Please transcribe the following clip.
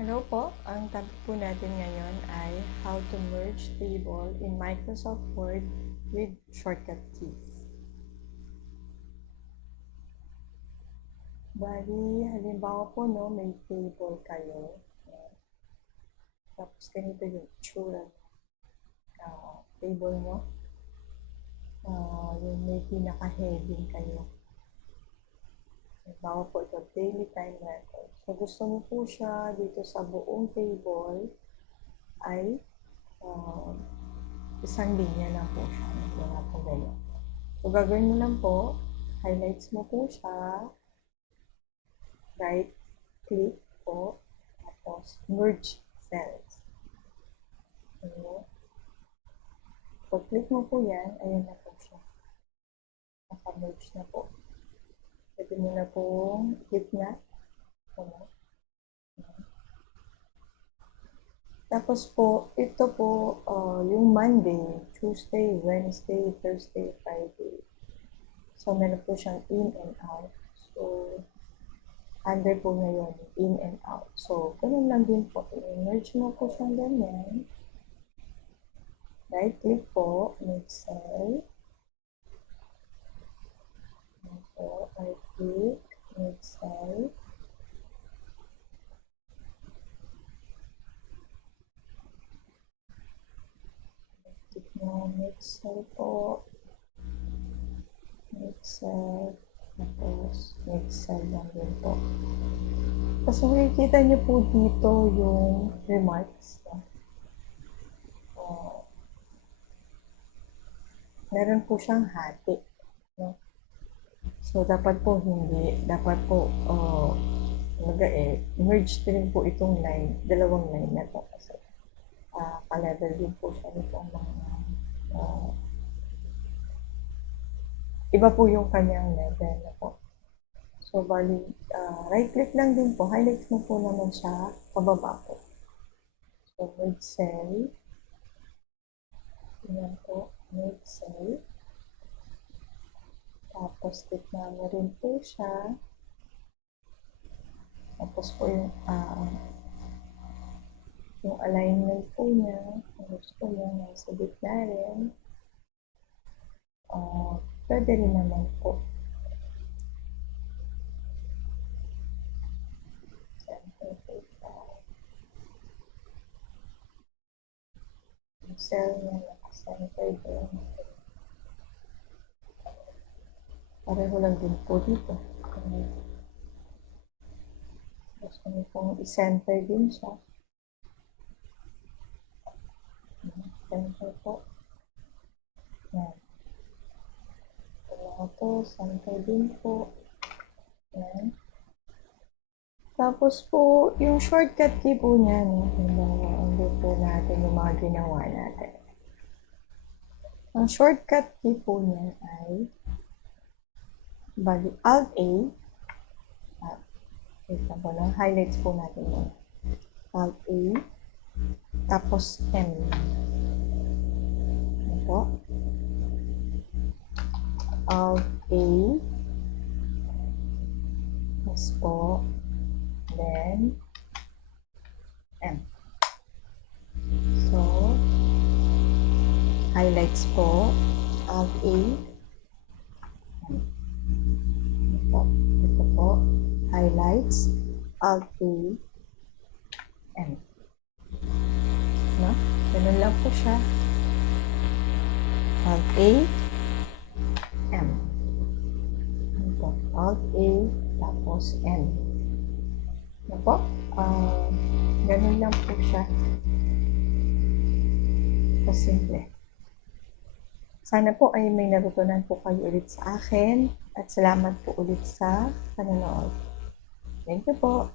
Hello po, ang topic po natin ngayon ay how to merge table in Microsoft Word with shortcut keys. Bali, halimbawa po no, may table kayo. Tapos ganito yung itsura table nyo. Yung may pinaka-heading kayo. Halimbawa po ito, daily time record. So gusto mo po siya dito sa buong table ay isang linya lang po siya. Wala po ganyan. So gagawin mo lang po, highlights mo po siya, right click po, tapos merge cells. So, pag click mo po yan, ayun na po siya. Naka-merge na po. Pwede mo na pong click na. Tapos po, ito po, yung Monday, Tuesday, Wednesday, Thursday, Friday. So, meron po siyang in and out. So, under po ngayon, in and out. So, ganun lang din po. I-merge mo po siyang ganyan. Right click po, make cell. So, right click, make cell. Click mo, make cell po. Make cell. Tapos, make cell lang din po. Tapos makikita niyo po dito yung remarks. Meron po siyang hati. No? So, dapat po hindi. Dapat po, merge din po itong line, dalawang line na to. Kasi, ka-level din po siya nitong mga, iba po yung kanyang level na po. So, bali, right click lang din po. Highlight mo po naman siya, pababa po. So, merge cell. Yan po, merge cell. Tapos, click na mo rin po siya. Tapos po yung alignment po niya, kung gusto mo, nasa gitna rin. Pwede rin naman po. Center po siya. Yung cell niya naka-center din. Pareho lang din po dito. Gusto niyo pong i-center din siya. Center po. Yan. Ito, center din po. Yan. Tapos po, yung shortcut key po niya, no? Hindi po natin yung mga ginawa natin. Ang shortcut key po niya ay bali Alt-A. Kita po lang, highlights po natin yun. Alt-A. Tapos M. Ito. Alt-A. Yes po. Then, M. So, highlights po. Alt-A. Ito po. Highlights. Alt-A. M. No? Ganun lang po siya. Alt-A. M. Ito. Alt-A. Tapos M. Ano po? Ganun lang po siya. Kasimple. Sana po ay may natutunan po kayo ulit sa akin at salamat po ulit sa panonood. Thank you po.